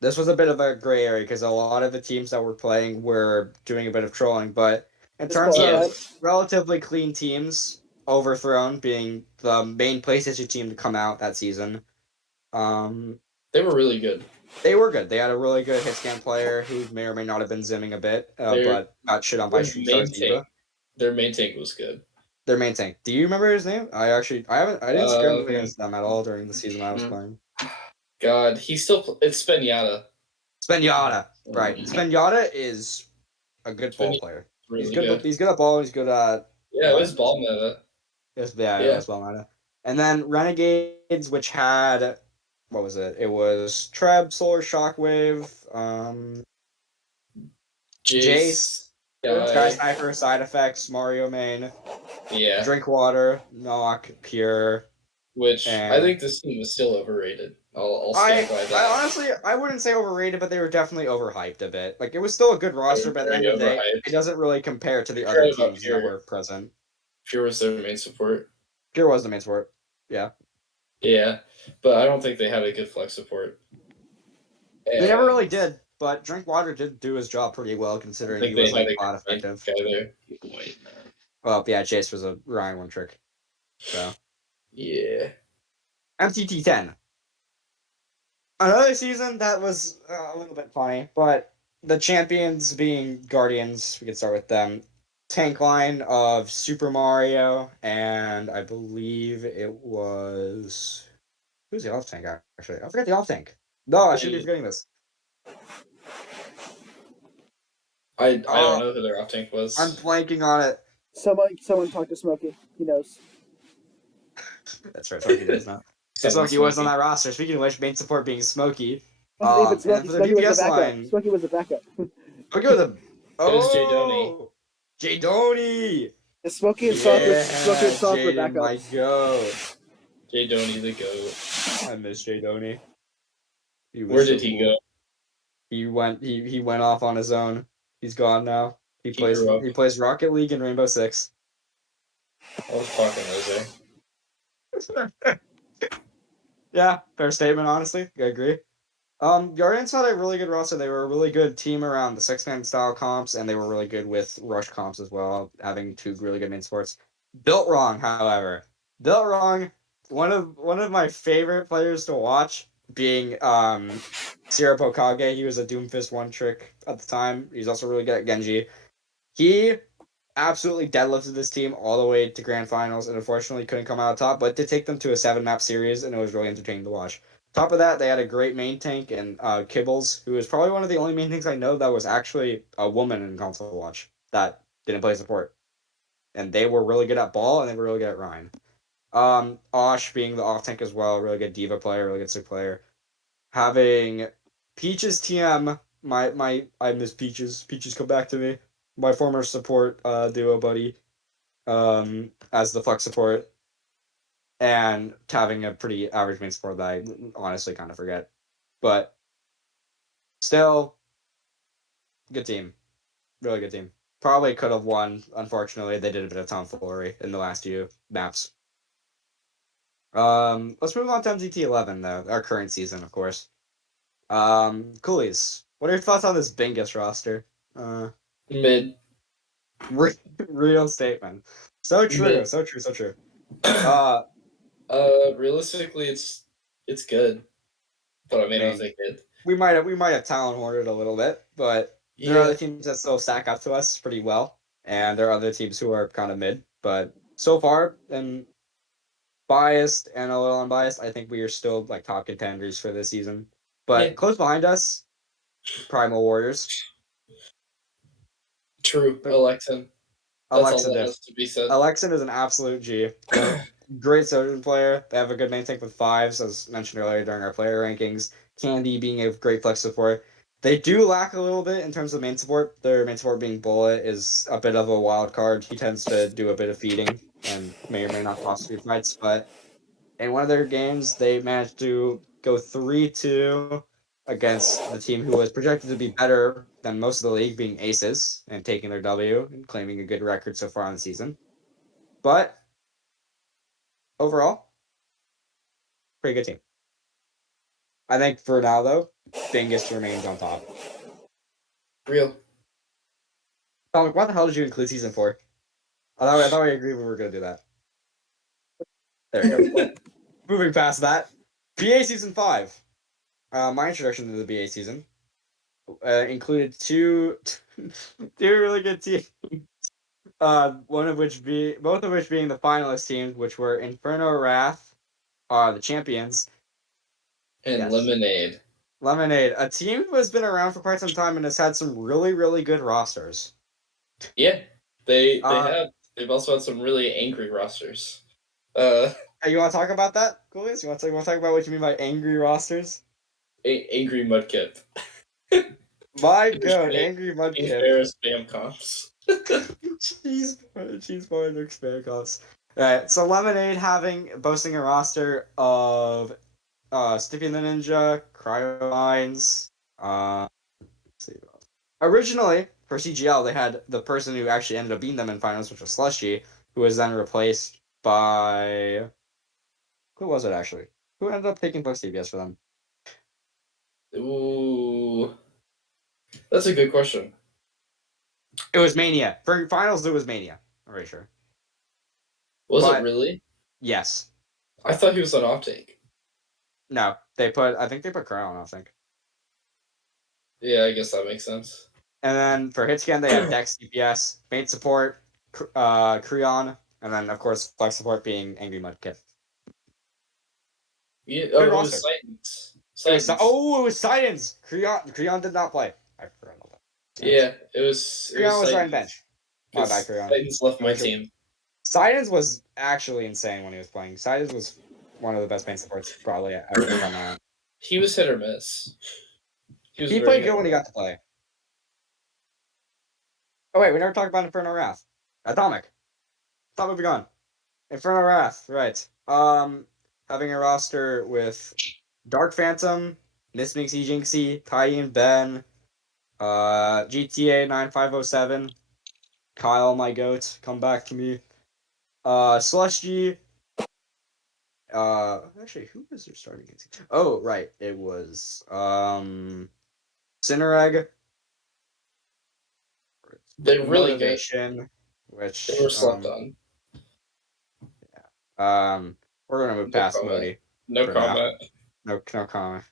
this was a bit of a gray area because a lot of the teams that were playing were doing a bit of trolling, but in terms of Yes. relatively clean teams, Overthrown being the main PlayStation team to come out that season, They were really good. they were good. They had a really good hit scan player who may or may not have been zimming a bit, Their but got shit on by their Streetstar's main Eva. tank. Their main tank was good. Their main tank. Do you remember his name? I didn't scrim Um, against them at all during the season I was playing. God, it's Spinata. Spenyatta, right? Spenyatta is a good ball Spinata's player. He's really good. good. He's good at ball. He's good at Yeah, it was what? ball meta. Yes, yeah, it Yeah. was Belmada. And then Renegades, which had what was it? It was Treb, Solar Shockwave, Jace, Jace, Sky Guy, Sniper, Side Effects, Mario Main, yeah. Drinkwater, Knock, Pure, Which I and think this team was still overrated. I'll stand by I that. honestly I wouldn't say overrated, but they were definitely overhyped a bit. Like it was still a good They roster, were but at the very end of the day, it overhyped. doesn't really compare to I the other forgot about teams that Pure. were present. Pure was their main support. Pure was the main sport. Yeah. Yeah, but I don't think they had a good flex support. They never And really did, but Drinkwater did do his job pretty well I don't considering he think they was had like a bot good main effective. guy there. Well, yeah, Chase was a Ryan one trick. So Yeah. MTT10. Another season that was a little bit funny, but the champions being Guardians, we could start with them. Tank line of Super Mario, and I believe it was who's the off tank actually? I forget the off tank. No, I should be forgetting this. I don't Oh, know who their off tank I'm was. blanking on it. Someone talk to Smokey. He knows. That's right, Smokey does not. So Something Smokey was on smoky. that roster. Speaking of which, main support being Smokey. Wasn't even And then Smokey. for the Smokey was the DPS backup. line, Smokey was the backup. Smokey was a It was Jay Doney. Jay Doney. And Smokey and Yeah, Soft were Jaden, my backups. goat. Jay Doney the GOAT. I miss Jay Doney. He was Where so did he cool. go? He went off on his own. He's gone now. He grew up. He plays Rocket League and Rainbow Six. I was talking Rosee. Yeah, fair statement, honestly. I agree. Guardians had a really good roster. They were a really good team around the six-man style comps, and they were really good with rush comps as well, having two really good main sports. Built wrong, however. Built wrong one of my favorite players to watch being Sierra Pokage. He was a Doomfist one trick at the time. He's also really good at Genji. He absolutely deadlifted this team all the way to grand finals and unfortunately couldn't come out on top, but did take them to a 7-map series and it was really entertaining to watch. Top of that, they had a great main tank and Kibbles, who is probably one of the only main tanks I know that was actually a woman in console watch that didn't play support. And they were really good at ball and they were really good at Rhine. Osh being the off tank as well, really good diva player, really good sick player. Having Peaches TM, I miss Peaches. Peaches, come back to me. My former support duo buddy, as the flex support, and having a pretty average main support that I honestly kind of forget, but still, good team, really good team. Probably could have won. Unfortunately, they did a bit of tomfoolery in the last few maps. Let's move on to MZT 11 though, our current season, of course. Coolies, what are your thoughts on this Bingus roster? Mid. Real statement. So true, Mid. so true, so true. Realistically, it's good, but I may I not mean, think it. we might have talent hoarded a little bit, but there are Yeah, other teams that still stack up to us pretty well, and there are other teams who are kind of mid. But so far, and biased and a little unbiased, I think we are still like top contenders for this season. yeah, But close behind us, Primal Warriors, true. but Alexan. That's all Alexa that Diff. has to be said. Alexan is an absolute G. They're a great Sojourn player. They have a good main tank with fives, as mentioned earlier during our player rankings. Candy being a great flex support. They do lack a little bit in terms of main support. Their main support being Bullet is a bit of a wild card. He tends to do a bit of feeding and may or may not cost you fights. But in one of their games, they managed to go 3-2 against the team who was projected to be better than most of the league, being Aces, and taking their W and claiming a good record so far on the season. But overall, pretty good team. I think for now, though, Bingus remains on top. Real. Dominic, why the hell did you include season 4? I thought we agreed we were going to do that. There you go. Moving past that, BA season 5. My introduction to the BA season included two really good teams. Both of which being the finalist teams, which were Inferno Wrath, the champions. And Yes. Lemonade. Lemonade, a team who has been around for quite some time and has had some really, really good rosters. Yeah, they Uh, have. They've also had some really angry rosters. You want to talk about that, Coolies? You want to talk about what you mean by angry rosters? Angry Mudkip. My god, angry Mudkip. Fair spam comps. Cheese bar spare costs. Alright, so Lemonade boasting a roster of Stiffy the Ninja, Cryo Mines, let's see. Originally, for CGL, they had the person who actually ended up beating them in finals, which was Slushy, who was then replaced by who was it actually? Who ended up taking post CBS for them? Ooh, that's a good question. It was Mania. For finals, it was Mania. I'm pretty sure. Was But- it really? Yes. I thought he was on Optic. No. I think they put Cryo on, I think. Yeah, I guess that makes sense. And then for Hitscan, they had Dex DPS, main support, Creon, and then of course flex support being Angry Mudkip. Yeah, Good it roster. was Titans. It was Sidons. Creon did not play. I forgot about that. Yeah, it was. Creon was on Titans. bench. My bad, 'Cause Creon. Titans left my Sure. team. Sidons was actually insane when he was playing. Sidons was one of the best main supports probably ever come out. He was hit or miss. He was He very played hit good or when he got to play. Oh wait, we never talked about Inferno Wrath. Atomic. Stop moving on. Inferno Wrath, right. Having a roster with Dark Phantom, Miss Minxie Jinxie, Ty and Ben, GTA 9507, Kyle my goat, come back to me. Slush G. Actually, who was their starting team? Oh, right. It was Cinereg. They're really good. Motivation, which They were slept on. We're gonna move No past comment. Moody No for now. comment. No comment.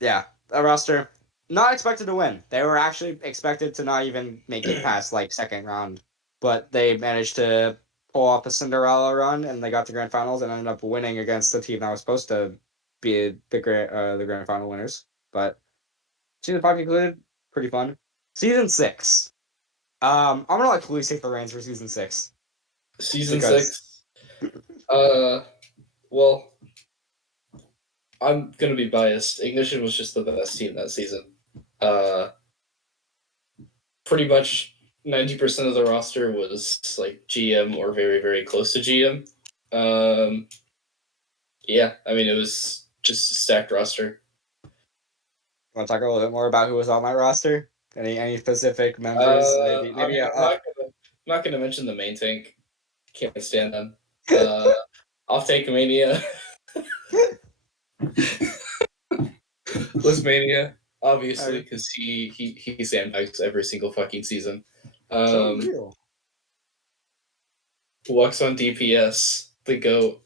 Yeah, a roster not expected to win. They were actually expected to not even make it past like second round, but they managed to pull off a Cinderella run and they got to grand finals and ended up winning against the team that was supposed to be the grand final winners. But season 5 concluded, pretty fun. Season 6. I'm gonna let Coolies take the reins for season 6 Season because 6. Well, I'm gonna be biased. Ignition was just the best team that season. Pretty much 90% of the roster was like GM or very, very close to GM. Yeah, I mean, it was just a stacked roster. want to talk a little bit more about who was on my roster. Any specific members? Maybe. I'm not gonna mention the main tank. Can't stand them. Off Tank Mania. Mania, obviously, because he sandbags every single fucking season. So real. Lux on DPS, the GOAT.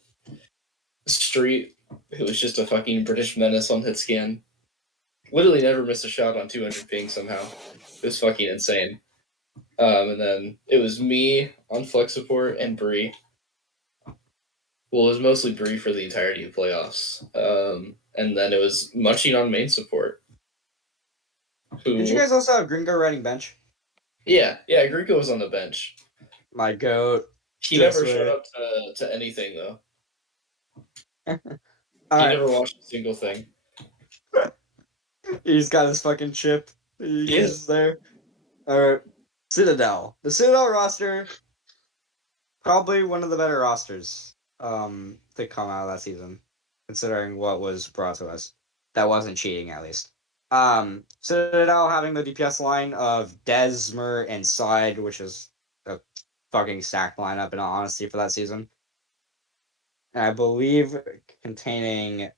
Street, who was just a fucking British menace on hit scan. Literally never missed a shot on 200 ping somehow. It was fucking insane. And then it was me on flex support and Bree. Well, it was mostly Bree for the entirety of playoffs. And then it was Munching on main support. Did you guys also have Gringo riding bench? Yeah, Gringo was on the bench. My goat. He never showed up to anything, though. He never watched a single thing. He's got his fucking chip. He's there. Alright. Citadel. The Citadel roster, probably one of the better rosters to come out of that season, considering what was brought to us. That wasn't cheating, at least. Citadel having the DPS line of Desmer and Side, which is a fucking stacked lineup in all honesty for that season. And I believe containing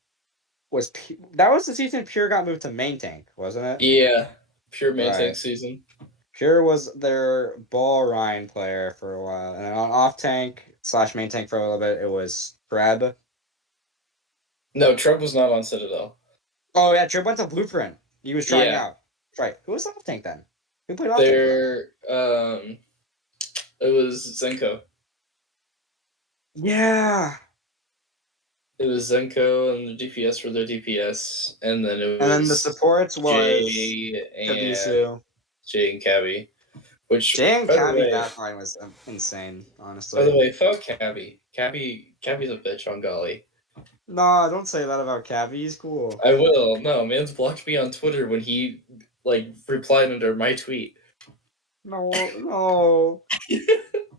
that was the season Pure got moved to main tank, wasn't it? Yeah, Pure main tank Right. season. Pure was their ball Ryan player for a while, and on off tank / main tank for a little bit, it was Treb. No, Treb was not on Citadel. Oh yeah, Treb went to Blueprint. He was trying Yeah. out. That's right. Who was off tank then? Who played off tank? It was Zenko. Yeah. It was Zenko and the DPS for their DPS, and then it was. And then the supports was Jay and Kabisu. Jay and Cabby. Which Jay and by the Cabby way- that line was insane, honestly. By the way, fuck Cabby. Cabby's a bitch on Golly. Nah, don't say that about Cabby. He's cool. I will. No, man's blocked me on Twitter when he replied under my tweet. No.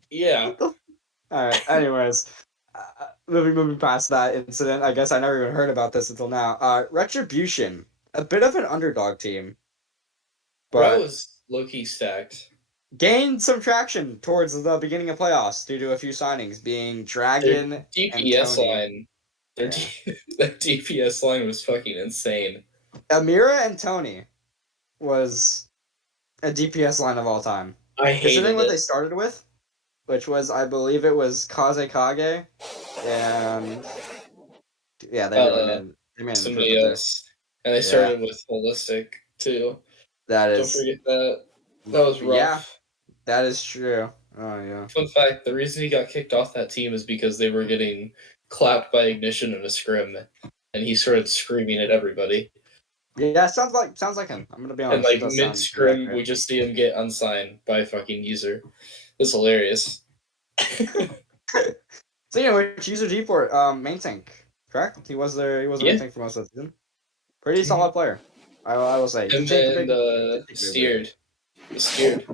Yeah. All right. Anyways, moving past that incident, I guess I never even heard about this until now. Retribution, a bit of an underdog team, Bro but was low-key stacked. gained some traction towards the beginning of playoffs due to a few signings, being Dragon Their and DPS Tony. line. That DPS line was fucking insane. Amira and Tony was a DPS line of all time. I hated Considering what it. they started with, which was, I believe it was Kazekage, and yeah, they made an Somebody improvement else. And they started with Holistic, too. there. Don't forget that. That was rough. Yeah, that is true. Oh, yeah. Fun fact, the reason he got kicked off that team is because they were getting clapped by Ignition in a scrim, and he started screaming at everybody. Yeah, sounds like him. I'm gonna be honest. And mid-scrim, we just see him get unsigned by a fucking user. It's hilarious. So anyway, user G-Port, main tank, correct? He was main tank for most of the season. Pretty solid player, I will say. And then Steered. Steered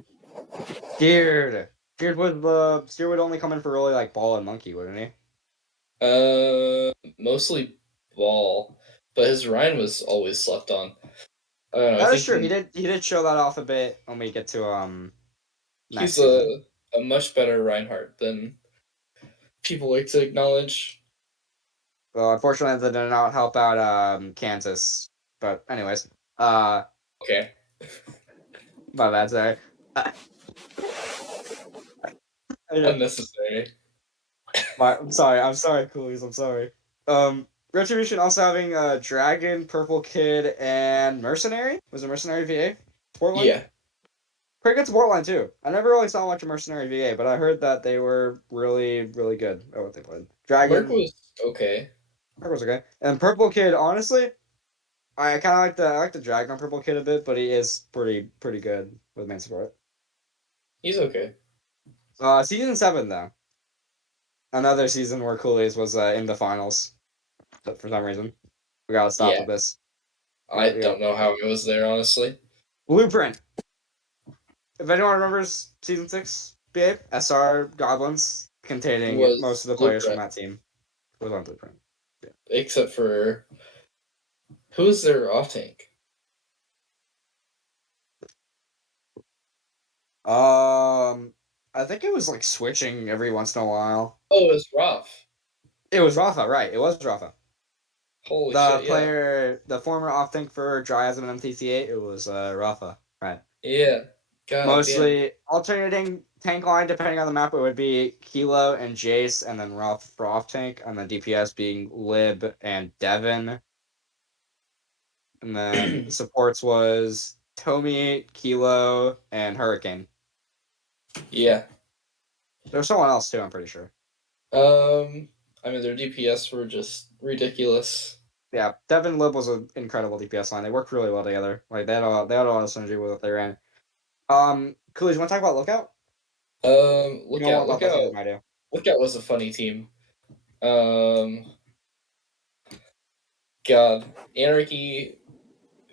would only come in for really like Ball and Monkey, wouldn't he? Mostly Ball, but his Ryan was always slept on. I don't know. That is true. He did show that off a bit when we get to He's a much better Reinhardt than people like to acknowledge. Well, unfortunately, that did not help out Kansas. But anyways, okay. My bad, sorry. Unnecessary. I'm sorry, Coolies. I'm sorry. Retribution also having Dragon, Purple Kid, and Mercenary. Was it Mercenary VA? Portland. Yeah, Pretty good to Portland too. I never really saw much of Mercenary VA, but I heard that they were really, really good at what they played. Merc Dragon, was okay. Purple was okay, and Purple Kid. Honestly, I kind of like the Dragon on Purple Kid a bit, but he is pretty good with main support. He's okay. Season 7 though, another season where Coolies was in the finals, but for some reason we gotta stop Yeah, with this. I We got don't know how it was there, honestly. Blueprint. If anyone remembers season 6, BA SR Goblins containing most Was of the players from Blueprint, that team was on Blueprint. except for who's their off tank? I think it was like switching every once in a while. Oh, it was Roth. It was Rafa, right? It was Rafa. Holy The shit! Yeah, player, the former off tank for Dryasm and MTT8, it was Rafa, right? yeah. God damn. Mostly alternating tank line depending on the map. It would be Kilo and Jace, and then Rafa for off tank, and then DPS being Lib and Devin. And then supports was Tomi, Kilo, and Hurricane. Yeah. There was someone else too, I'm pretty sure. I mean, their DPS were just ridiculous. Yeah, Devin Lib was an incredible DPS line. They worked really well together. Like they had a lot of synergy with what they ran. Coolies, you want to talk about Lookout? You know more about that team than I do. Lookout was a funny team. Um, God, Anarchy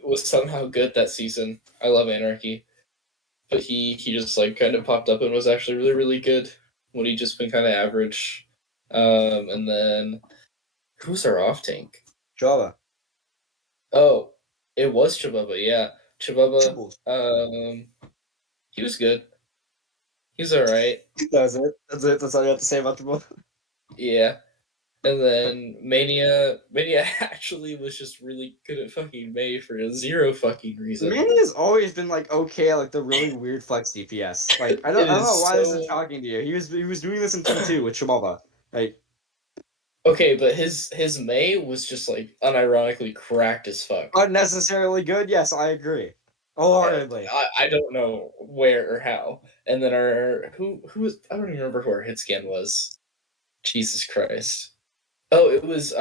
was somehow good that season. I love Anarchy, but he just like kind of popped up and was actually really really good when he just been kind of average. And then who's our off tank? Java. Oh, it was Chibaba. Yeah, Chibaba. Chibbles. He was good. He's all right. That was it. That's it. That's all you have to say about Jabba. Yeah. And then Mania actually was just really good at fucking May for a zero fucking reason. Manny has always been like okay, like the really weird flex DPS. Like I It don't know is why this is so shocking to you. He was doing this in T2 with Shababa. Like okay, but his May was just like unironically cracked as fuck. unnecessarily good. Yes, I agree. Wholeheartedly. I don't know where or how. And then our who was I don't even remember who our hit scan was. Jesus Christ. Oh, it was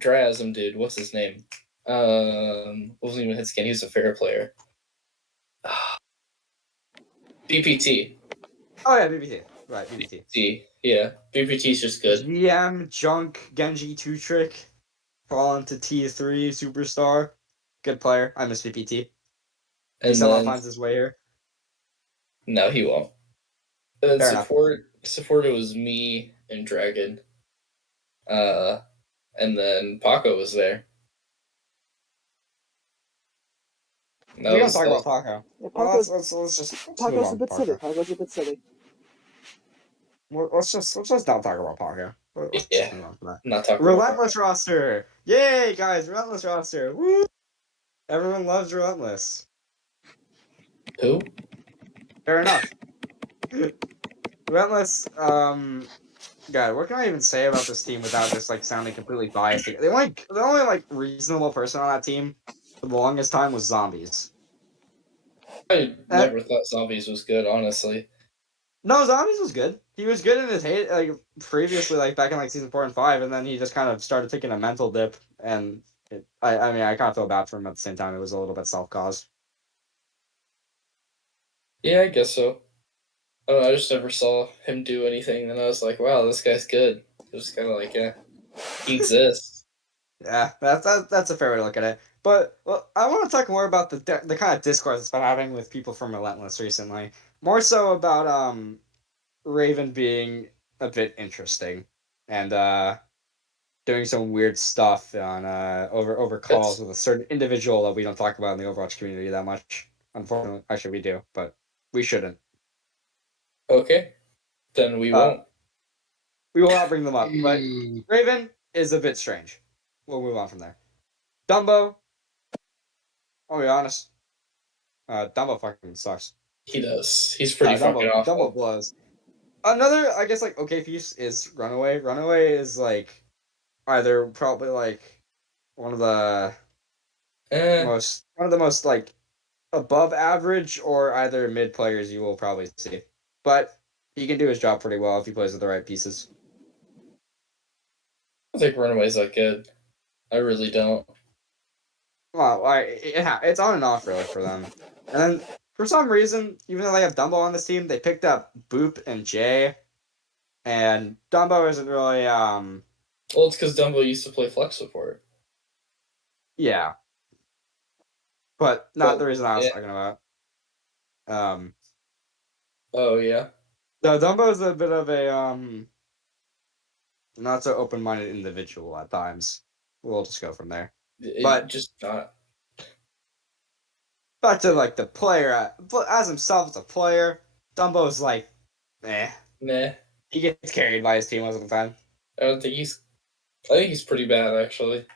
Dryasm dude. What's his name? Wasn't even hit scan. He was a fair player. BPT. Oh yeah, BBT. Right, BBT. BPT. Yeah, BPT's just good. GM Junk Genji 2 Trick. Fallen to T3 Superstar. Good player. I miss BPT. He And somehow then finds his way here. no, he won't. And then Fair enough. support it was me and Dragon. And then Paco was there. We don't talk about Paco. Yeah, Well, Paco's, let's just move Paco's on a bit from silly. Paco. Paco's a bit silly. Let's just not talk about Paco. Let's just Yeah, move on from that. not talking about Relentless roster. Yay, guys! Relentless roster. Woo! Everyone loves Relentless. who. Fair enough. Relentless. God, what can I even say about this team without just like sounding completely biased? The only like reasonable person on that team for the longest time was Zombies. I Uh, never thought Zombies was good, honestly. no, Zombies was good. He was good in his hate like previously, like back in like season 4 and 5, and then he just kind of started taking a mental dip. And I mean, I kind of feel bad for him at the same time. It was a little bit self-caused. Yeah, I guess so. I don't know, I just never saw him do anything, and I was like, wow, this guy's good. It was kind of like, yeah, he exists. Yeah, that's a fair way to look at it. But well, I want to talk more about the kind of discourse it's been having with people from Relentless recently. More so about Raven being a bit interesting and doing some weird stuff on over calls That's with a certain individual that we don't talk about in the Overwatch community that much. Unfortunately, actually we do, but we shouldn't. okay. Then we Uh, won't. we will not bring them up. But Raven is a bit strange. We'll move on from there. Dumbo. I'll be honest. Dumbo fucking sucks. He does. He's pretty fucking Dumbo awful. blows. Another, I guess, like okay piece is Runaway. Runaway is like either probably like one of the Eh, most like above average or either mid players you will probably see. But he can do his job pretty well if he plays with the right pieces. I don't think Runaway's that good. I really don't. Well, it's on and off really for them. And then for some reason, even though they have Dumbo on this team, they picked up Boop and Jay. And Dumbo isn't really Well, it's because Dumbo used to play flex support. yeah. But not the But reason I was yeah. talking about. Um Oh yeah. no, Dumbo is a bit of a not so open minded individual at times. We'll just go from there. It But just not. back to like the player as himself as a player, Dumbo's like Meh. he gets carried by his team most of the time. I don't think he's. I think he's pretty bad actually.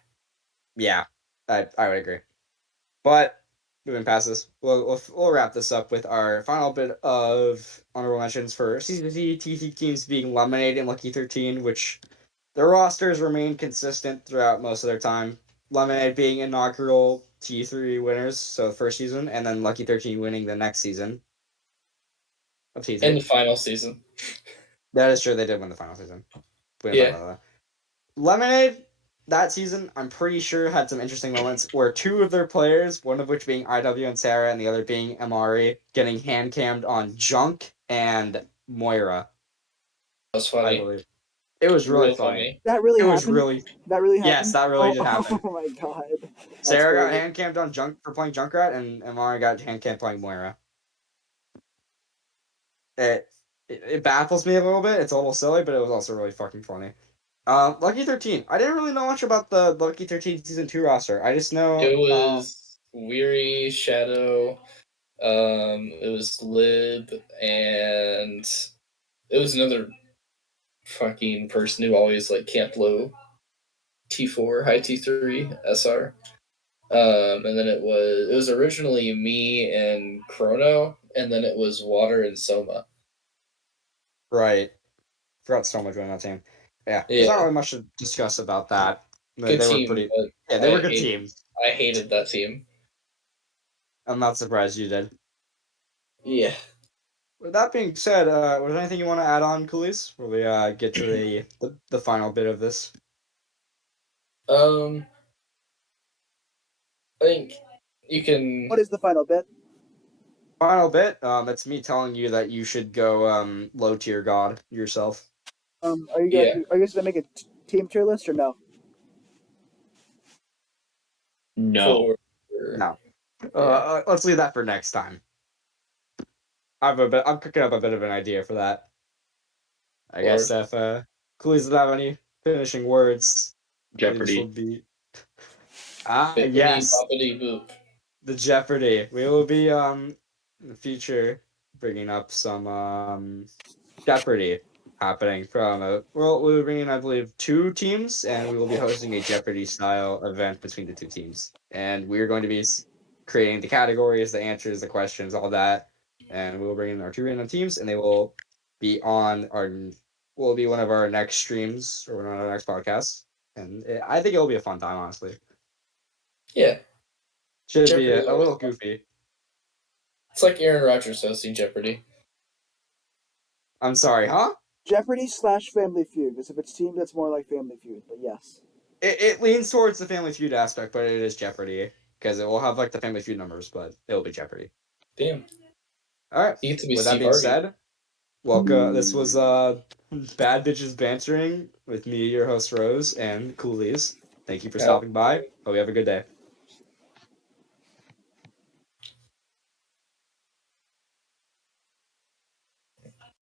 Yeah, I would agree. But moving past this, we'll wrap this up with our final bit of honorable mentions for CCC TC teams being Lemonade and Lucky 13, which their rosters remain consistent throughout most of their time. Lemonade being inaugural T3 winners, so the first season, and then Lucky 13 winning the next season of In T3. the final season. That is true, they did win the final season. We didn't talk Yeah. about that. Lemonade that season, I'm pretty sure, had some interesting moments where two of their players, one of which being IW and Sarah, and the other being Amari, getting hand cammed on Junk and Moira, That was I funny. believe. It was really Real funny. funny. That really It was happened. really That really yes, happened. that really did happen. Oh my god. That's Sarah got crazy. hand camped on Junk for playing Junkrat, and Amari got hand camped playing Moira. It baffles me a little bit. It's a little silly, but it was also really fucking funny. Lucky 13. I didn't really know much about the Lucky 13 season 2 roster. I just know It was Weary, Shadow, it was Lib, and it was another fucking person who always like camped low T4, high T3, SR. And then it was originally me and Chrono, and then it was Water and Soma. right. Forgot so much on that team. Yeah, there's not Yeah, really much to discuss about that. good They were team, pretty. but Yeah, they were good teams. I hated that team. I'm not surprised you did. Yeah. With that being said, was there anything you want to add on, Coolies? Before we get to the final bit of this? I think you can. What is the final bit? Final bit. It's me telling you that you should go low tier god yourself. Are you Yeah. guys gonna make a team tier list or no? No. No. Yeah. Let's leave that for next time. I'm cooking up a bit of an idea for that. I guess if Coolies doesn't have any finishing words, this will Jeopardy. be Bippity yes, boppity boop. the Jeopardy. We will be in the future bringing up some Jeopardy happening from we'll be bringing I believe 2 teams, and we will be hosting a Jeopardy style event between the 2 teams, and we are going to be creating the categories, the answers, the questions, all that, and we will bring in our 2 random teams, and they will be on our will be one of our next streams or one of our next podcasts, and I think it'll be a fun time, honestly. Yeah. Should Jeopardy be is a always little fun. goofy. It's like Aaron Rodgers hosting Jeopardy. I'm sorry, huh? Jeopardy / Family Feud. Because if it's team, that's more like Family Feud. But yes. It leans towards the Family Feud aspect, but it is Jeopardy because it will have like the Family Feud numbers, but it will be Jeopardy. Damn. All right. You get to be With that Steve being Harvey. said, welcome. This was Bad Bitches Bantering with me, your host Rose, and Coolies. Thank you for stopping by. Hope you have a good day.